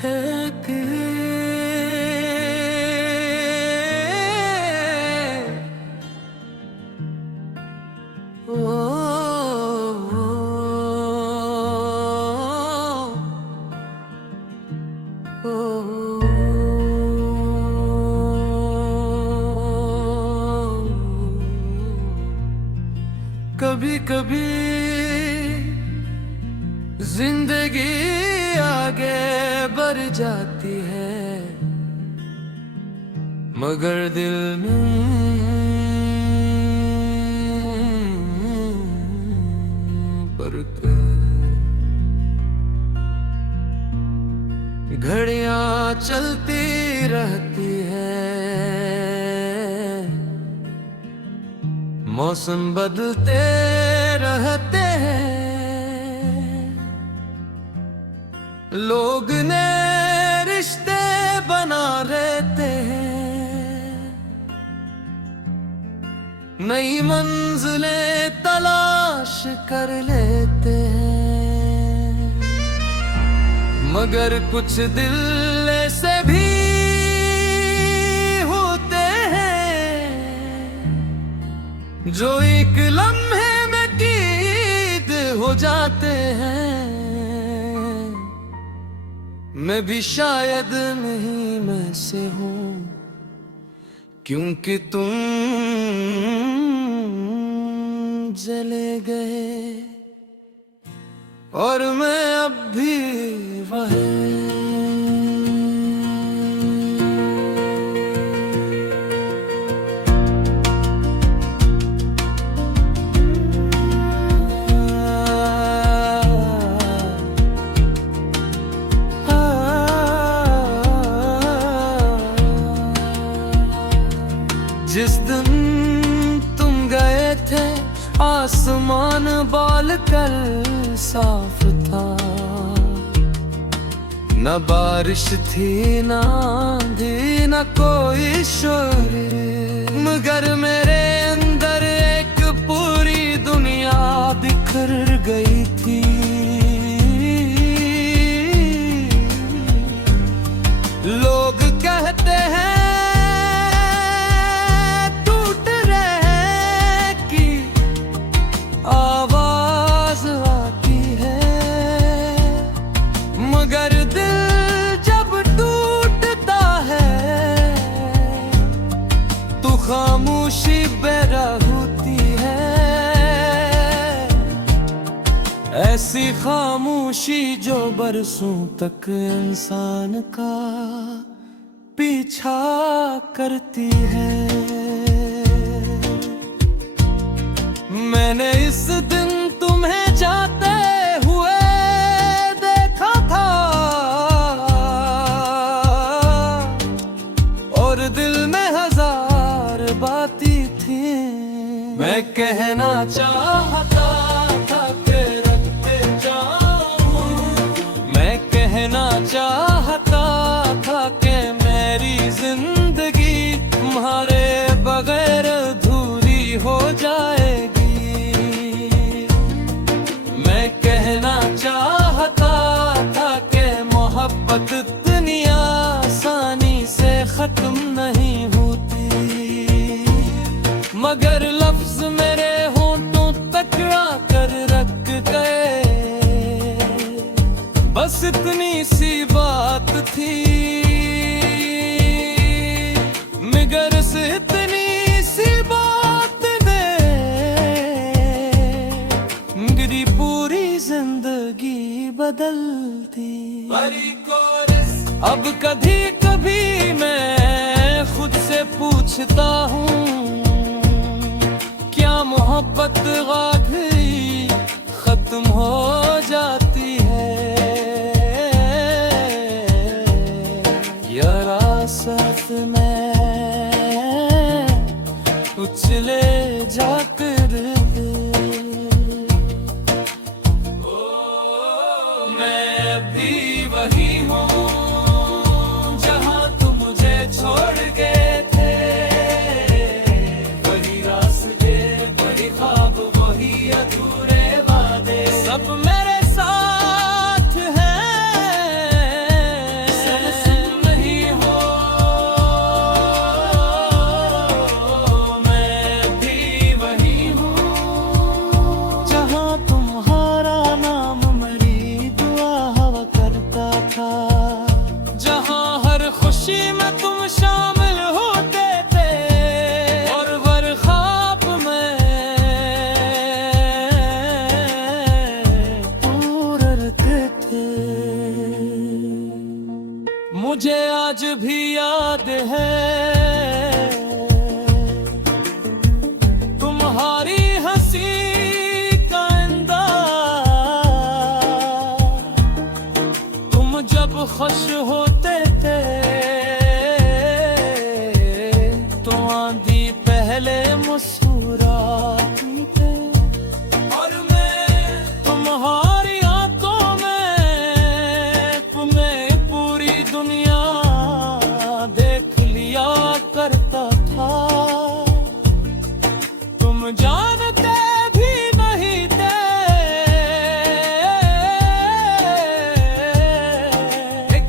है कि कभी कभी जिंदगी आगे बढ़ जाती है, मगर दिल में घड़ियां चलती रहती है, मौसम बदलते रहते हैं, लोग ने रिश्ते बना रहते हैं, नई मंजिलें तलाश कर लेते हैं, मगर कुछ दिल ऐसे भी होते हैं जो एक लम्हे में कैद हो जाते हैं। मैं भी शायद नहीं में से हूँ, क्योंकि तुम चले गए और मैं अब भी वहीं। जिस दिन तुम गए थे आसमान बाल कर साफ था, न बारिश थी न आंधी न कोई शोर, मगर मेरे अंदर एक पूरी दुनिया बिखर गई थी। लोग कहते हैं मगर दिल जब टूटता है तो खामोशी बेराह होती है, ऐसी खामोशी जो बरसों तक इंसान का पीछा करती है। मैंने इस दिन तुम्हें जाते मैं कहना चाहता था कि रखते जाऊं, मैं कहना चाहता था कि मेरी जिंदगी तुम्हारे बगैर अधूरी हो जाएगी। मैं कहना चाहता था कि मोहब्बत इतनी आसानी से खत्म नहीं होती, मगर लफ्ज मेरे होंठों तक आकर रख गए। बस इतनी सी बात थी, मगर से इतनी सी बात में मेरी पूरी जिंदगी बदलती। अब कभी कभी मैं खुद से पूछता हूँ, क्या मोहब्बत गई खत्म हो जाती है या रासत में उछले जाकर मैं भी वही हूँ जहाँ तुम मुझे छोड़ गए थे, वही रास्ते वही ख्वाब वही अधूरे वादे सब मेरे साथ हैं, मुझे आज भी याद है तुम्हारी हंसी का अंदाज। तुम जब खुश होते थे तो आंधी पहले मुस्कुराती थे, और मैं तुम्हारी आंखों में तुम्हें पूरी दुनिया देख लिया करता था। तुम जानते भी नहीं थे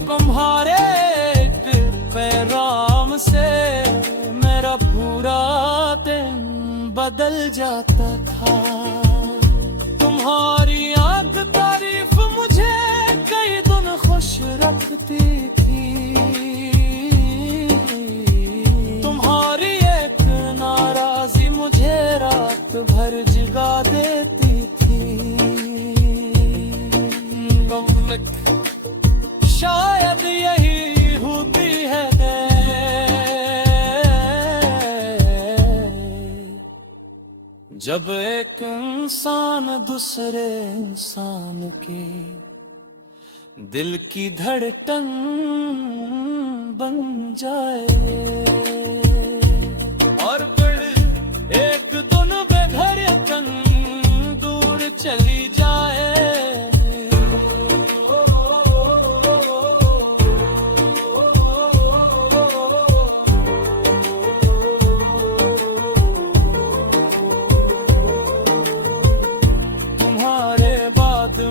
तुम्हारे पैगाम से मेरा पूरा दिन बदल जाता था। तुम्हारी आग तारीफ मुझे कई दिन खुश रखती थी, तुम्हारी एक नाराजी मुझे रात भर जगा देती थी। शायद यही होती है जब एक इंसान दूसरे इंसान के दिल की धड़कन बन जाए, और फिर एक दिन बेधड़कन दूर चली जाए।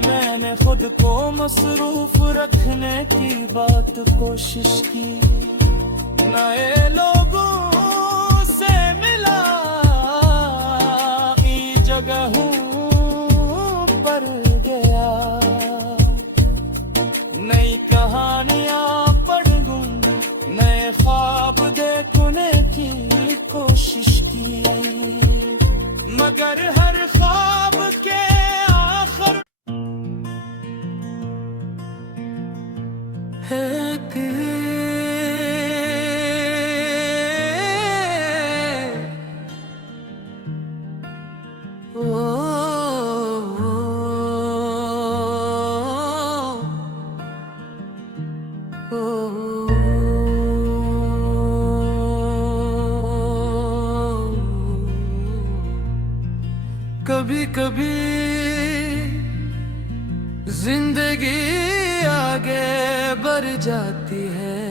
मैंने खुद को मसरूफ रखने की बात कोशिश की, नए लोगों से मिला की जगहों पर गया, नई कहानियां पढ़ूं, नए ख्वाब देखने की कोशिश की, मगर हर ख्वाब के आखिर कभी कभी जिंदगी आगे बढ़ जाती है,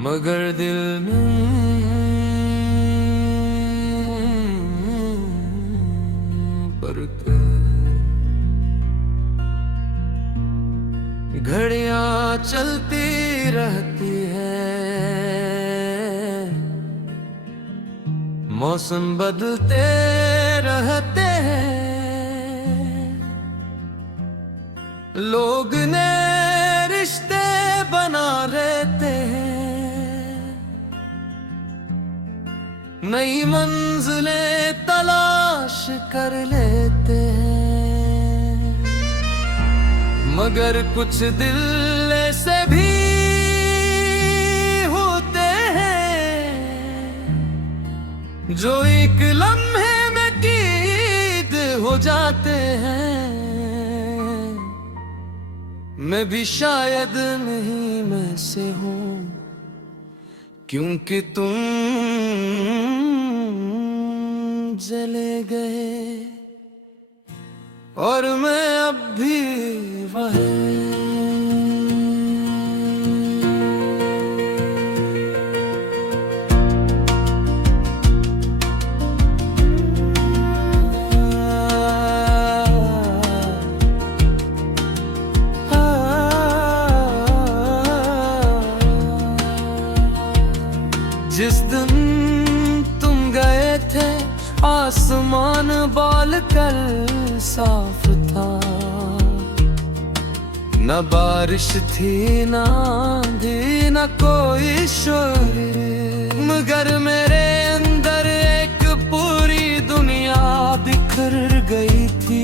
मगर दिल में फर्क है। घड़ियां चलती रहती है, मौसम बदलते रहते हैं, लोग ने रिश्ते बना लेते हैं, नई मंजिलें तलाश कर लेते हैं, मगर कुछ दिल ऐसे भी होते हैं जो एक लम्हे में कैद हो जाते हैं। मैं भी शायद नहीं में से हूँ, क्योंकि तुम चले गए और मैं अब भी वहीं। जिस दिन तुम गए थे आसमान बाल कर साफ था, न बारिश थी न आंधी न कोई शोर, मगर मेरे अंदर एक पूरी दुनिया बिखर गई थी।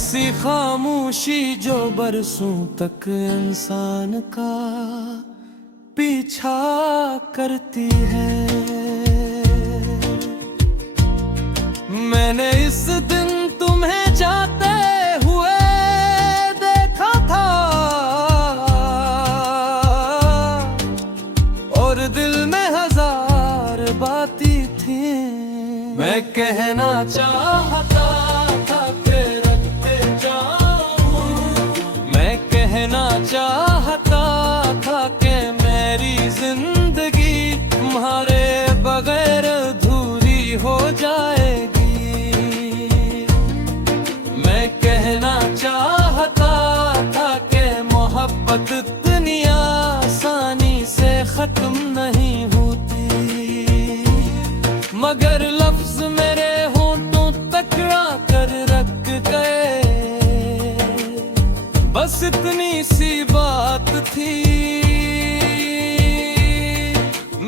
ऐसी खामोशी जो बरसों तक इंसान का पीछा करती है। मैंने इस दिन तुम्हें जाते हुए देखा था और दिल में हजार बातें थी। मैं कहना चाहता था कि रखते जाऊं, मैं कहना चाहता था कि मेरी जिंदगी तुम्हारे बगैर अधूरी हो जाएगी। मैं कहना चाहता था कि मोहब्बत इतनी आसानी से खत्म नहीं होती, मगर लफ्ज मेरे होंठों तक आकर रख गए। बस इतनी सी बात थी,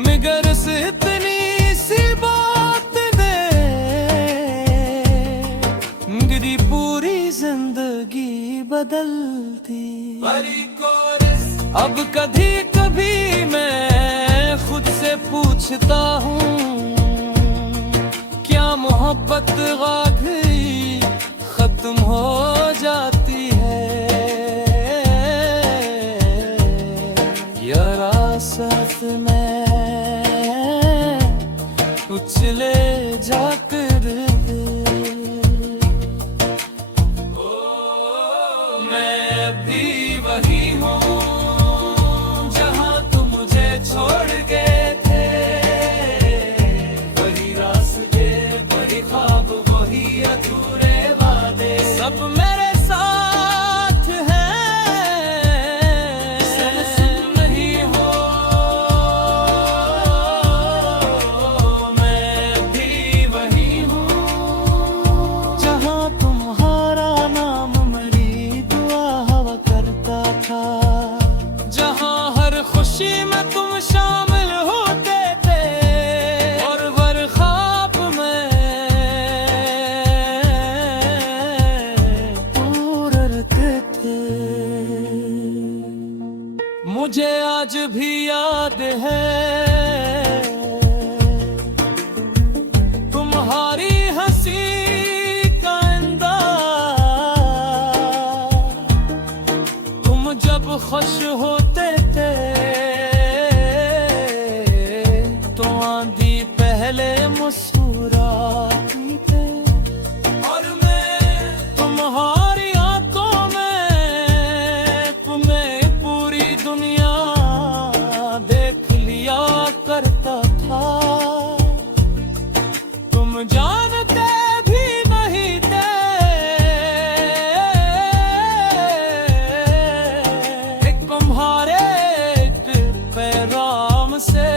मगर से इतनी सी बात दे मेरी पूरी जिंदगी बदलती। अब कभी कभी मैं खुद से पूछता हूँ, क्या मोहब्बत वाकई खत्म हो जाती है या रास्ते में उछले जाकर मैं भी वही हूँ जहाँ तुम मुझे छोड़ गए थे। वही रास्ते, वही ख्वाब, वही अधूरे वादे सब मेरे साथ हैं। नहीं हो मैं भी वही हूँ जहाँ तुम्हारा नाम मेरी दुआ हवा करता था, जहाँ हर खुशी में तुम शामिल होते थे और हर ख्वाब में उड़ते थे। मुझे आज भी याद है तुम्हारी हंसी का अंदाज, तुम जब खुश होते थे तो आंधी पहले मुस्कुराती थे और मैं तुम्हारी आंखों में तुम्हें पूरी दुनिया देख लिया करता था। तुम जानते भी नहीं थे तुम्हारे पैगाम से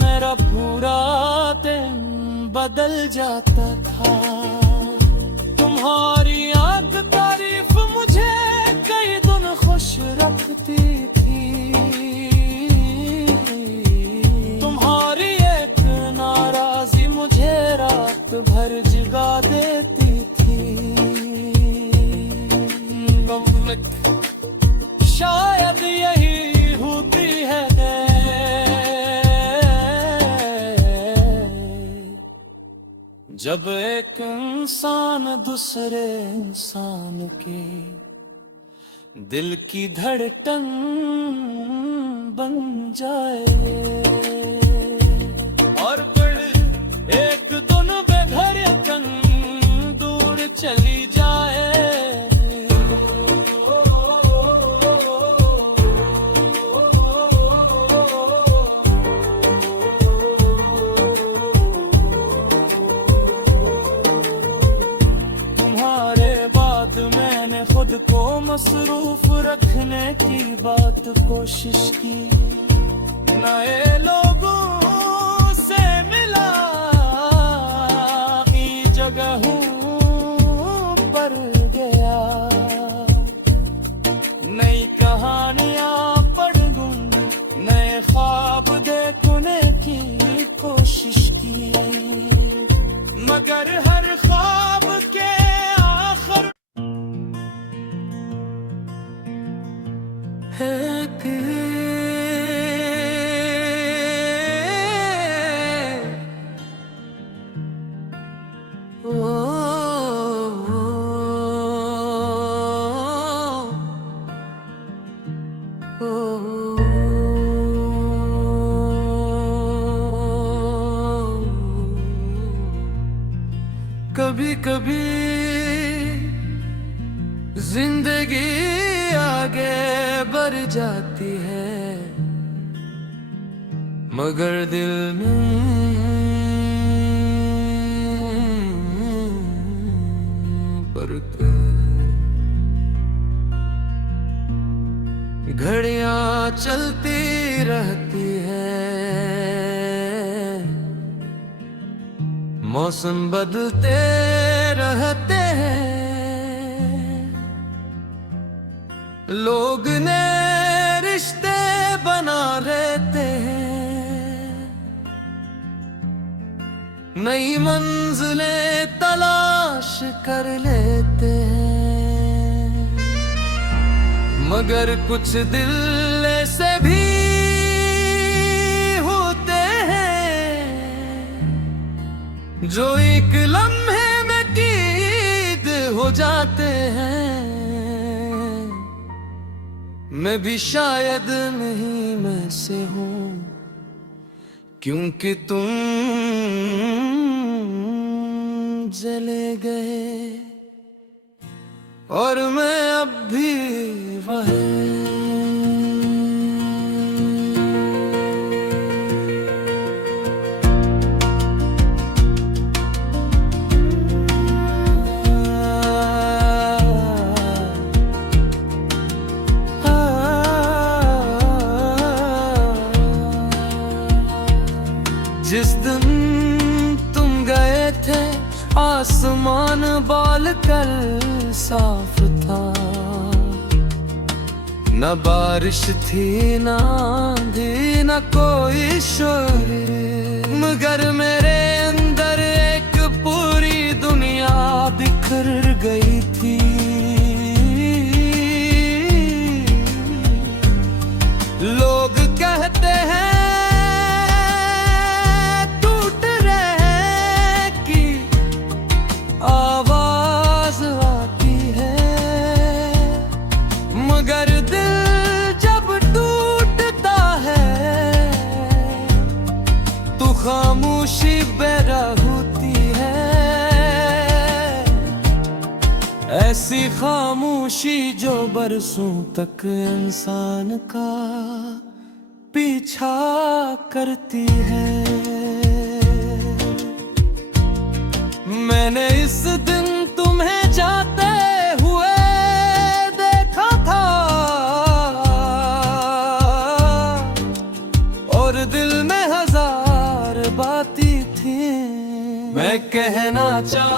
मेरा पूरा दिन बदल जाता था। तुम्हारी याद तारीफ मुझे कई दिन खुश रखती थी, तुम्हारी एक नाराजी मुझे रात भर जगा देती थी। शायद यही होती है जब एक इंसान दूसरे इंसान के दिल की धड़कन बन जाए और फिर एक दिन बेधड़कन दूर चली जाए। मैंने खुद को मसरूफ रखने की बात कोशिश की, नए लोगों से मिला की जगहों पर गया, नई कहानियां पढ़ूंगी, नए ख्वाब देखने की कोशिश की, मगर हर ख्वाब के आखिर फेंकी। कभी कभी जिंदगी आगे बढ़ जाती है, मगर दिल में फर्क है। घड़ियां चलती रहती है, मौसम बदलते रहते हैं, लोग ने रिश्ते बना लेते हैं, नई मंजिलें तलाश कर लेते हैं, मगर कुछ दिल ऐसे भी होते हैं जो एक लम्हे में कैद हो जाते हैं। मैं भी शायद नहीं में से हूँ, क्योंकि तुम चले गए और मैं अब भी वहीं। जिस दिन तुम गए थे आसमान बाल कल साफ था, न बारिश थी न आंधी न कोई शोर, मगर मेरे अंदर एक पूरी दुनिया बिखर गई थी। लोग कहते हैं मगर दिल जब टूटता है तो खामोशी बेराह होती है, ऐसी खामोशी जो बरसों तक इंसान का पीछा करती है। मैंने इस दिन तुम्हें जाते हुए देखा था और दिल में हजार बातें थी। मैं कहना चाहता